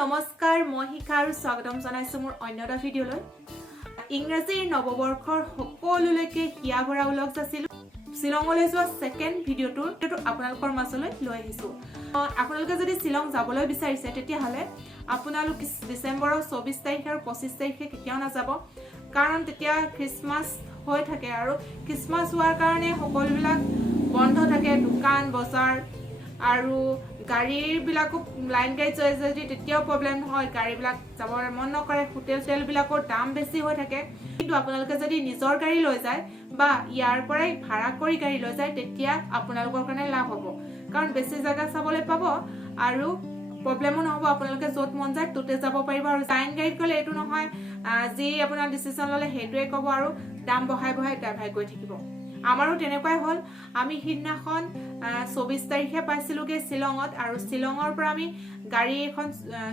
নমস্কাৰ মই শিখা আৰু স্বাগতম জনাইছো মোৰ অন্য এটা ভিডিঅ'লৈ ইংৰাজীৰ নৱবৰ্ষৰ সকলোলৈকে হিয়া ভৰা উলগ আছিল শিলঙলৈ যোৱা সেকেন্ড ভিডিঅ'টো আপোনালোকৰ মাজলৈ লৈ আহিছো আপোনালোকে যদি শিলং যাবলৈ বিচাৰিছে তেতিয়া হলে আপোনালোক ডিসেম্বৰৰ 24 তাৰিখ আৰু 25 তাৰিখে কেতিয়াও না যাব কাৰণ তেতিয়া খ্ৰীষ্টমাছ হৈ থাকে আৰু খ্ৰীষ্টমাছ হোৱাৰ কাৰণে সকলোবিলাক বন্ধ থাকে দোকান বজাৰ আৰু গাড়ীৰ বিলাকো লাইন গাড়ী চলে যদি তেতিয়াও প্ৰবলেম হয় গাড়ীবিলাক যাবৰ মন নকৰে হোটেল বিলাকৰ দাম বেছি হৈ থাকে কিন্তু আপোনালোকে যদি নিজৰ গাড়ী লৈ যায় বা ইয়াৰ পৰাই ভাড়া কৰি গাড়ী লৈ যায় তেতিয়া আপোনালোকৰ কাৰণে লাভ হ'ব কাৰণ বেছি জায়গা চাবলৈ পাব আৰু প্ৰবলেমো নহব আপোনালোকে যত মন যায় ততে যাব পাৰিব আৰু লাইন গাড়ীত গলে এটো নহয় যি আপোনাৰ ডিসিশন ললে হেতুৱে কব আৰু দাম বঢ়াই ড্ৰাইভাৰ গৈ থাকিব আমাৰো তেনেকুৱাই হল আমি হিদিনাখন 24 তাৰিখে পাইছিলুগে শিলঙত আৰু শিলঙৰ পৰা আমি গাড়ী এখন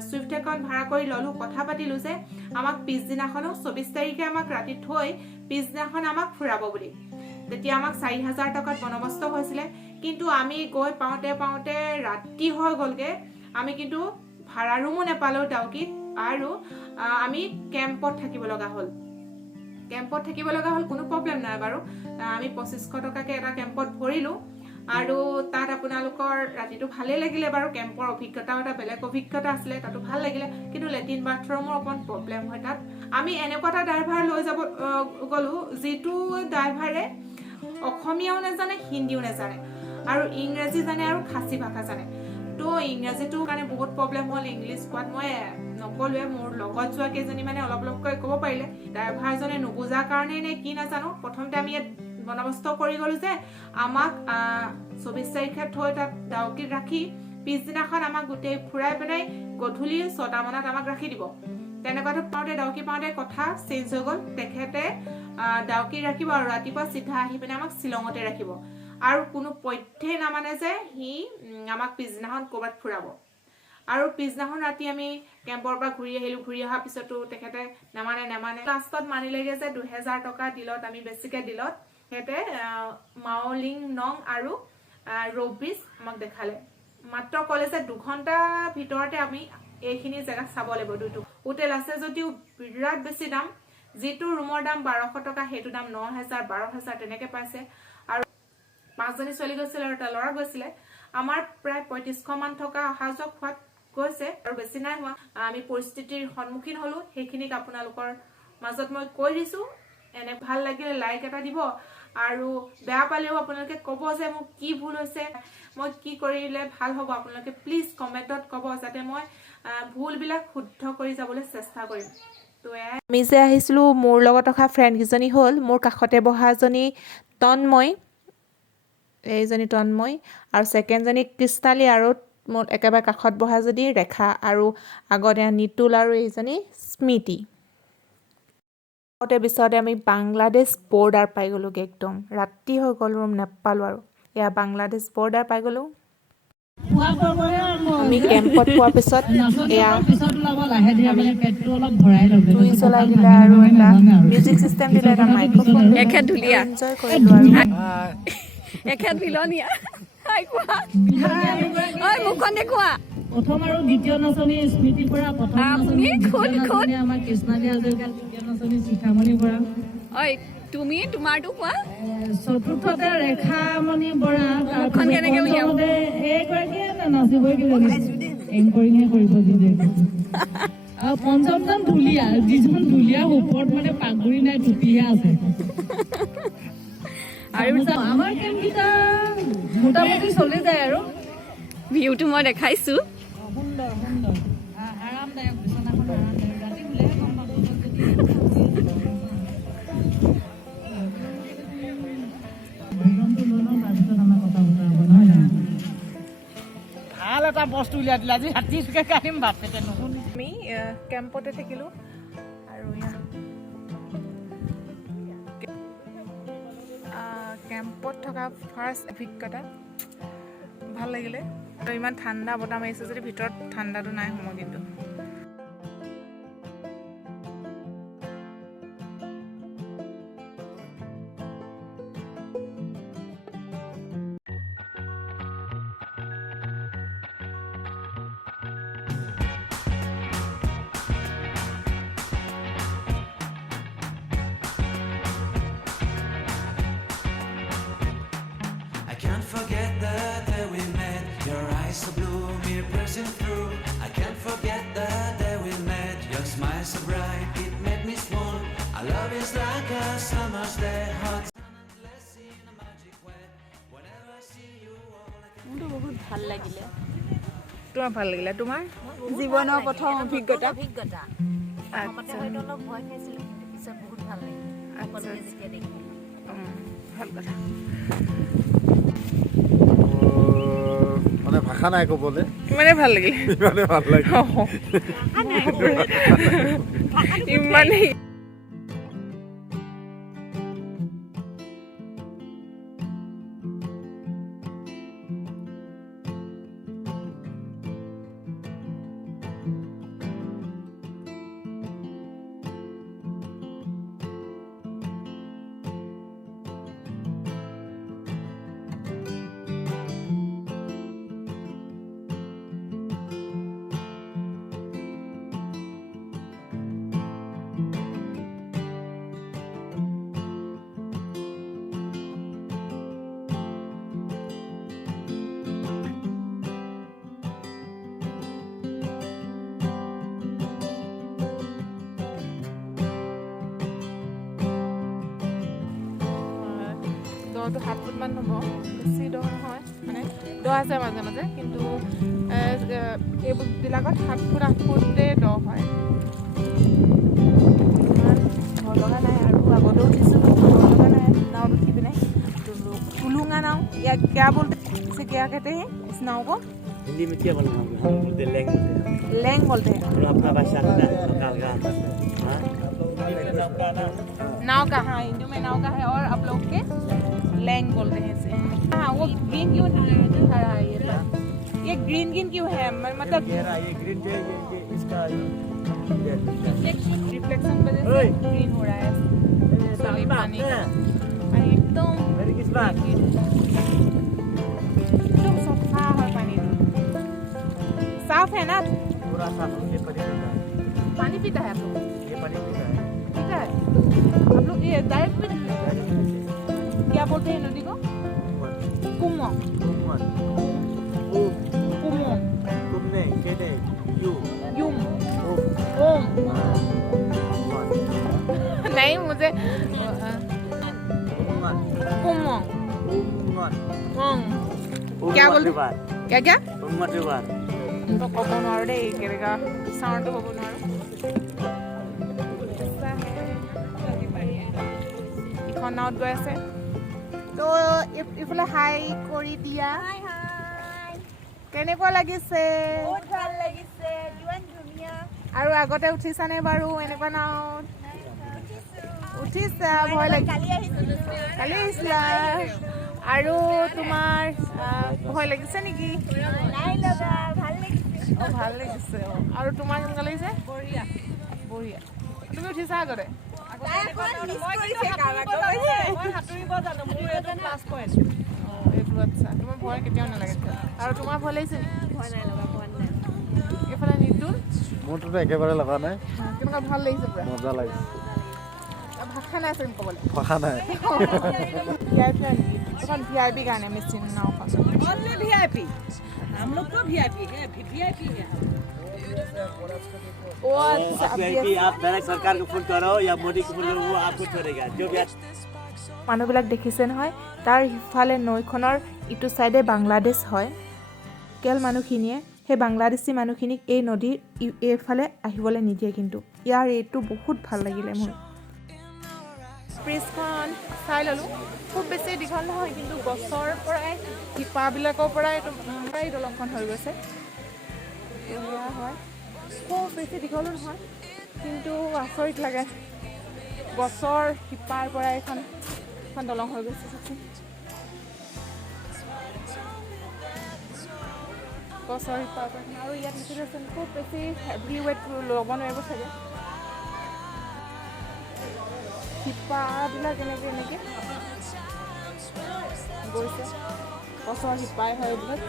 সুইফট এখন ভাড়া কৰি ললো কথা পাতিলো যে আমাক পিছদিনাখনো 24 তাৰিখে আমাক ৰাতি থৈ পিছদিনাখন আমাক ফুৰাব বুলি তেতিয়া আমাক 4000 টকাত বনবস্ত হৈছিলে কিন্তু আমি গৈ পাওঁতে ৰাতি হৈ গলগে আমি কিন্তু ভাড়া ৰুমো নেপালো দাউকিত আৰু আমি কেম্পত থাকিব লগা হল কেম্পত থাকিব লগা হল কোনো প্ৰবলেম নাই বাৰু আমি 2500 টকাকে এটা কেম্পত ভৰিলো আৰু তাত আপোনালোকৰ ৰাতিটো ভালে লাগিলে বাৰু কেম্পৰ অভিজ্ঞতা এটা বেলেগ অভিজ্ঞতা আছিল তাতো ভাল লাগিলে কিন্তু লেট্ৰিন বাথৰুমৰ অকন প্ৰবলেম হয় তাত আমি এনেকুৱা এটা ড্ৰাইভাৰ লৈ যাব গলো যেটো ড্ৰাইভাৰে অসমীয়াও নাজানে হিন্দীও নাজানে আৰু ইংৰাজী জানে আৰু খাচী ভাষা জানে তো ইংৰাজীটো কাৰণে বহুত প্ৰবলেম হল ইংলিছ কোৱাত মই নকলুৱে মোৰ লগত যোৱা কেজনী মানে অলপকৈ ক'ব পাৰিলে ড্ৰাইভাৰজনে নুবুজা কাৰণে নে কি নাজানো প্ৰথমতে আমি বনবস্ত কৰি গলো যে আমাক 24 তাৰিখে থৈ তাত দাউকিত ৰাখি পিছদিনাখন আমাক গোটেই ফুৰাই পেলাই গধূলি 6টা মানত আমাক ৰাখি দিব তেনেকুৱাটো পাওঁতে দাউকি পাওঁতে কথা চেঞ্জ হৈ গল তেখেতে দাউকি ৰাখিব আৰু ৰাতিপুৱা সিধা আহি পেলাই আমাক শিলঙতে ৰাখিব আৰু কোনো পথ্যে নামানে যে হি আমাক পিছদিনাখন ক'বাত ফুৰাব আৰু পিছদিনাখন ৰাতি আমি কেম্পৰ পৰা ঘূৰি আহিলো ঘূৰি অহাৰ পিছতো তেখেতে নামানে লাষ্টত মানিলেগে যে 2000 টকা দিলত আমি বেছিকে দিলত হেতে মাওলিং নং আৰু ৰবিস আমাক দেখালে মাত্ৰ কলে যে 2 ঘণ্টা ভিতৰতে আমি এইখিনি জায়গা চাব লাগিব দুটো হোটেল আছে যদিও বিৰাট বেছি দাম যেটো ৰুমৰ দাম 1200 টকা হেতু দাম 9000 12000 তেনেকে পাইছে আৰু 5 জনী ছোৱালী গৈছিল আৰু এটা ল'ৰা গৈছিলে আমাৰ প্ৰায় 3500 মান টকা অহা যোৱা খোৱাত গৈছে আৰু বেছি নাই হোৱা আমি পৰিস্থিতিৰ সন্মুখীন হলো সেইখিনিক আপোনালোকৰ মাজত মই কৈ দিছো এনে ভাল লাগিলে লাইক এটা দিব আৰু বেয়া পালেও আপোনালোকে ক'ব যে মোক কি ভুল হৈছে মই কি কৰিলে ভাল হ'ব আপোনালোকে প্লিজ কমেন্টত ক'ব যাতে মই ভুল বিলাক শুদ্ধ কৰি যাবলৈ চেষ্টা কৰিম তো আমি যে আহিছিলো মোৰ লগত অহা ফ্ৰেণ্ড কিজনী হ'ল মোৰ কাষতে বহাজনী তন্ময় এইজনী তন্ময় আৰু সেকেন্ড জনী কৃষ্ণালী আৰু মোৰ একেবাৰে কাষত বহা যদি ৰেখা আৰু আগতে নিতুল আৰু এইজনী স্মৃতি পিছতে আমি বাংলাদেশ বৰ্ডাৰ পাই গলোগে একদম ৰাতি হৈ গল ৰুম নেপালো আৰু এয়া বাংলাদেশ বৰ্ডাৰ পাই গলো আমি কেম্পত পোৱাৰ পিছত এয়া জুই জ্বলাই দিলে আৰু এটা মিউজিক চিষ্টেম দিলে এটা মাইক্ৰফোন এখেত ধুলিয়া এনজয় কৰিলো আৰু এখেত বিলনিয়া মুখন দেখুৱা প্ৰথম আৰু দ্বিতীয় নাচনী স্মৃতিৰ পৰা প্ৰথম নাচনী আমাৰ কৃষ্ণালী হাজৰিকা দ্বিতীয় নাচনী শিখামণি বৰা ঐ তুমি তোমাৰটো কোৱা চতুৰ্থতে ৰেখামণি বৰা মুখন কেনেকে উলিয়াও এইগৰাকীয়ে নাচিবই কিজানি এংকৰিংহে কৰিব যিজনে আৰু পঞ্চমজন ঢুলীয়া যিজন ঢুলীয়া ওপৰত মানে পাগুৰি নাই টুপিহে আছে আৰু আমাৰ কেম্পকেইটা মোটামুটি চলি যায় আৰু ভিউটো মই দেখাইছো সুন্দৰ আৰামদায়ক বিচনাখন আৰামদায়ক ৰাতি শুলেহে গম পাব ভাল এটা বস্তু উলিয়াই দিলে আজি হাতী চুকে কাঢ়িম বাপেতে নুশুনি আমি কেম্পতে থাকিলো আৰু কেম্পত থকা ফাৰ্ষ্ট অভিজ্ঞতা ভাল লাগিলে আৰু ইমান ঠাণ্ডা বতাহ মাৰিছে যদি ভিতৰত ঠাণ্ডাটো নাই সময় কিন্তু so bright, it made me swoon. Our love is like a summer's day, hot sun and endless in a magic way. Whenever I see you, all I can মোৰতো বহুত ভাল লাগিলে তোমাৰ ভাল লাগিলে তোমাৰ জীৱনৰ প্ৰথম অভিজ্ঞতা প্ৰথমতে হয়তো অলপ ভয় খাইছিলোঁ পিছত বহুত ভাল লাগিল সকলোকে যেতিয়া দেখিলোঁ ভাল কথা মানে ভাষা নাই ক'বলৈ ইমানে ভাল লাগিলে ইমানে ভাল লাগিল ইমানে দহটো 7 ফুটমান হ'ব বেছি দহ নহয় মানে দহ আছে মাজে মাজে কিন্তু এইবিলাকত 7 ফুট 8 ফুটে দহ হয় ভয় লগা নাই আৰু আগতে উঠিছোঁ ভয় লগা নাই नाव उठी पिने तो कुलूंगा नाव या क्या बोलते हैं इसे क्या कहते हैं इस नाव को हिंदी में क्या बोलते हैं हम बोलते हैं लैंग बोलते हैं और अपना भाषा का हाँ नाव का हाँ हिंदी में नाव का है और आप लोग के लैंग बोलते हैं इसे हाँ वो ग्रीन क्यों खड़ा है ये ग्रीन ग्रीन क्यों है मतलब ये ग्रीन जो ये इसका रिफ्लेक्शन वजह से ग्रीन हो रहा है पानी का एकदम एकदम सफा है पानी साफ है ना पूरा साफ ये पानी पीता है आप लोग ये पानी पीता आप है लोग ये डायरेक्ट भी क्या बोलते हैं नदी को कुमो घूमने केने युम ओम नहीं मुझे कुमो क्या बोलते क्या क्या तो कब নোৱাৰো দেই কেনেকা সাউন্ডটো কব নোৱাৰো ইখন নাওত গৈ আছে তো ইফালে হাই কৰি দিয়া কেনেকুৱা লাগিছে বহুত ভাল লাগিছে কিমান ধুনীয়া আৰু আগতে উঠিছানে বাৰু এনেকুৱা নাওত উঠিছা ভয় লাগিছে কালি আহিছিলা আৰু তোমাৰ ভয় লাগিছে নেকি নাই লগা ভাল লাগিছে ভাল লাগিছে আৰু তোমাৰ কেনেকুৱা লাগিছে বঢ়িয়া বঢ়িয়া তুমি উঠিছা আগতে আচ্ছা তোমাৰ ভয় কেতিয়াও নালাগে আৰু তোমাৰ ভয় লাগিছে নেকি এইফালে নিতুল মোৰটোতো একেবাৰে লগা নাই কেনেকুৱা ভাল লাগিছে পুৰা মজা লাগিছে ভাষা নাই আছিল ক'বলৈ ভাষা নাই VIP এখন VIP गाने में चिन्ह नाव का ओनली वीआईपी हम लोग को वीआईपी है वीआईपी है ओ अच्छा वीआईपी आप डायरेक्ट सरकार को फोन करो या मोदी को फोन करो वो आपको छोड़ेगा जो भी মানুহবিলাক দেখিছে নহয় তাৰ সিফালে নৈখনৰ ইটো চাইডে বাংলাদেশ হয় কেল মানুহখিনিয়ে সেই বাংলাদেশী মানুহখিনিক এই নদীৰ এইফালে আহিবলৈ নিদিয়ে কিন্তু ইয়াৰ এইটো বহুত ভাল লাগিলে মোৰ ব্ৰিজখন চাই ল'লোঁ খুব বেছি দীঘল নহয় কিন্তু গছৰ পৰাই শিপাবিলাকৰ পৰাই এই দলংখন হৈ গৈছে এয়া হয় খুব বেছি দীঘলো নহয় কিন্তু আচৰিত লাগে গছৰ শিপাৰ পৰাই এখন দলং হৈ গৈছে গছৰ শিপাৰ পৰা আৰু ইয়াত লিখি আছে খুব বেছি হেভি ৱেইট ল'ব নোৱাৰিব চাগে শিপাবিলাক এনেকৈ গৈছে গছৰ শিপাই হয় এইবিলাক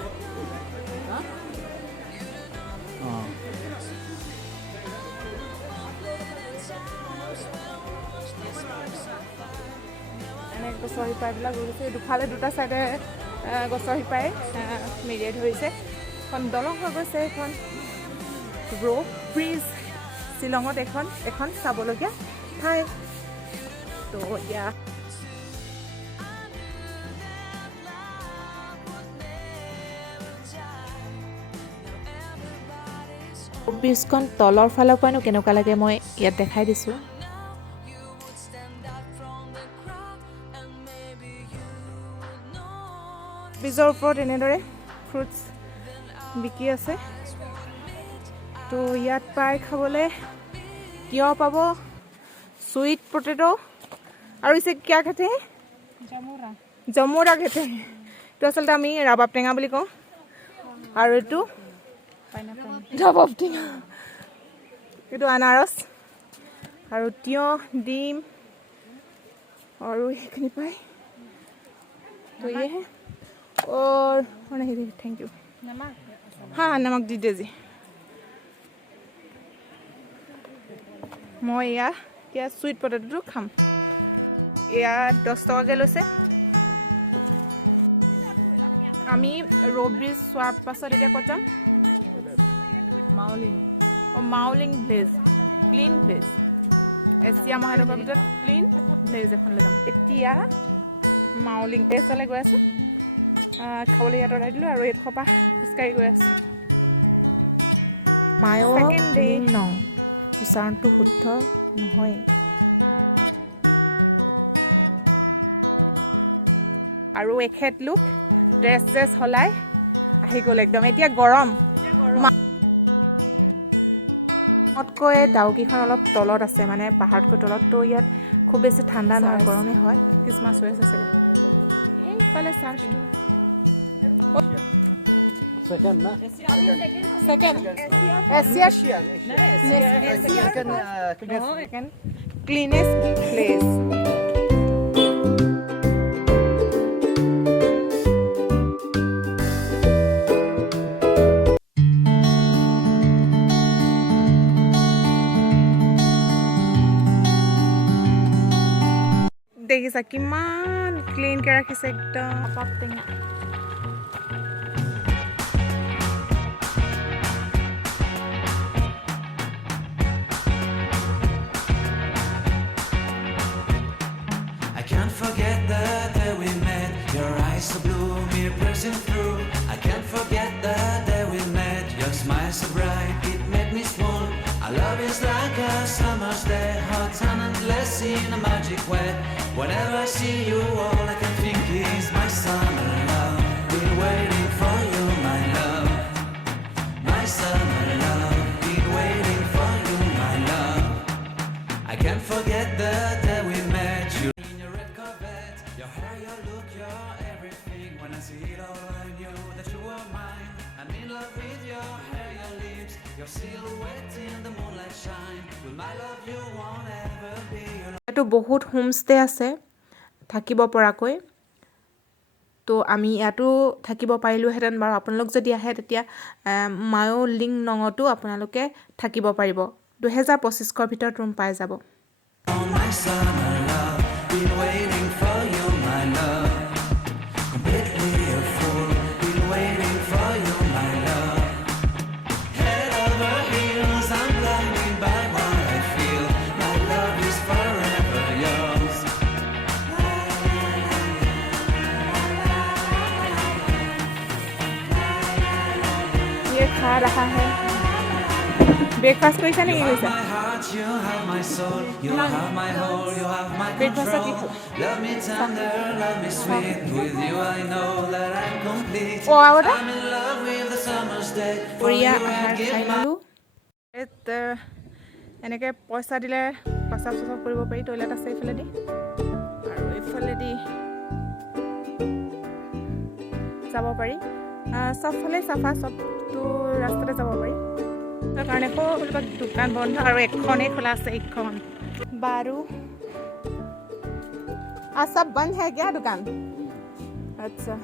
এনেকৈ গছৰ শিপাইবিলাক গৈছে দুফালে দুটা চাইডে গছৰ শিপাই মেৰিয়াই ধৰিছে এখন দলং হৈ গৈছে এখন ব্ৰিজ শ্বিলঙত এখন চাবলগীয়া ঠাই তো এতিয়া ব্ৰিজখন তলৰ ফালৰ পৰানো কেনেকুৱা লাগে মই ইয়াত দেখাই দিছোঁ ব্ৰিজৰ ওপৰত এনেদৰে ফ্ৰুটছ বিকি আছে তো ইয়াত পাই খাবলৈ তিয়হ পাব সুইট পটেটো আৰু ইছে কিয়া খেতে জমুৰা খেতে এইটো আচলতে আমি ৰাবাব টেঙা বুলি কওঁ আৰু এইটো ৰাবাব টেঙা এইটো আনাৰস আৰু তিয়হ ডিম আৰু সেইখিনি পাই তো ये है और नहीं थैंक यू हाँ नमक দি दे जी মই এতিয়া সুইট পটেটোটো খাম এয়া 10 টকাকৈ লৈছে আমি ৰ'ব ব্ৰিজ চোৱাৰ পাছত এতিয়া ক'ত যাম Mawlynnong village clean village Asia মহাদেশৰ ভিতৰত ক্লিন ভিলেজ এখনলৈ যাম এতিয়া মাউলিং ভিলেজলৈ গৈ আছোঁ খাবলৈ ইয়াত অৰ্ডাৰ দিলোঁ আৰু এইডোখৰ পৰা খোজকাঢ়ি গৈ আছোঁ নং উচ্চাৰণটো শুদ্ধ নহয় আৰু এখেতলোক ড্ৰেছ সলাই আহি গ'ল একদম এতিয়া গৰম তকৈ ডাউকিখন অলপ তলত আছে মানে পাহাৰতকৈ তলত তো ইয়াত খুব বেছি ঠাণ্ডা নহয় গৰমে হয় খ্ৰীষ্টমাছ হৈ আছে চাগে এইফালে চাৰ্চটো Second, na? Second. Asia. Cleanest place. দেখিছা কিমান ক্লিনকৈ ৰাখিছে একদম পাপ টেঙা Forget the day we met. Your eyes so blue, me piercing through. I can't forget the day we met. Your smile so bright, it made me swoon. Our love is like a summer's day, hot and endless in a magic way. Whenever I see you, all I can think is my summer love. Been waiting for you, my love. My summer love. Been waiting for you, my love. I can't forget the day we met. You. Your hair, your look, your everything. When I see it all, I knew that you were mine. I'm in love with your hair, your lips, your silhouette in the moonlight shine. With my love, you won't ever be alone. এটো বহুত homestay আছে থাকিব পৰাকৈ তো আমি ইয়াতো থাকিব পাৰিলোহেঁতেন বাৰু আপোনালোক যদি আহে তেতিয়া মাউলিং নঙতো আপোনালোকে থাকিব পাৰিব 2025ৰ ভিতৰত ৰুম পাই যাব My summer love, been waiting for you, my love. Completely a fool, been waiting for you, my love. Head over heels, I'm blinded by what I feel. My love is forever yours. ये खा रहा है breakfast कैसा नहीं You have हुआ my heart, you have my soul, you have my whole, you have my control. Love me tender, love me sweet. With you I know that I'm complete. Oh, ahora? I'm in love with the summer's day. For পুৰিয়া you I আহাৰ give খাই my ললোঁ এনেকৈ পইচা দিলে পেচাব চেচাব কৰিব পাৰি toilet আছে এইফালেদি আৰু এইফালেদি যাব পাৰি চবফালে চাফা চবটো ৰাস্তাতে যাব পাৰি তাৰ কাৰণে সকলো দোকান বন্ধ আৰু এখনেই খোলা আছে এইখন বাৰু সব বন্ধ है क्या दुकान अच्छा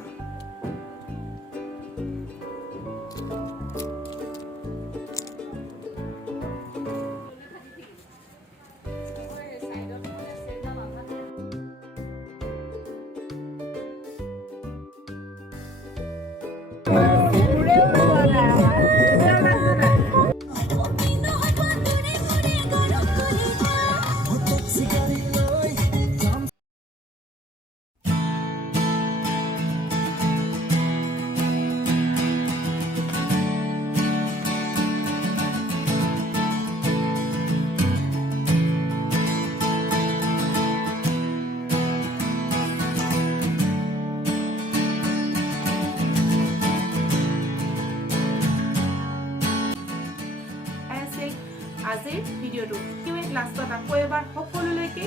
লাষ্টত আকৌ এবাৰ সকলোলৈকে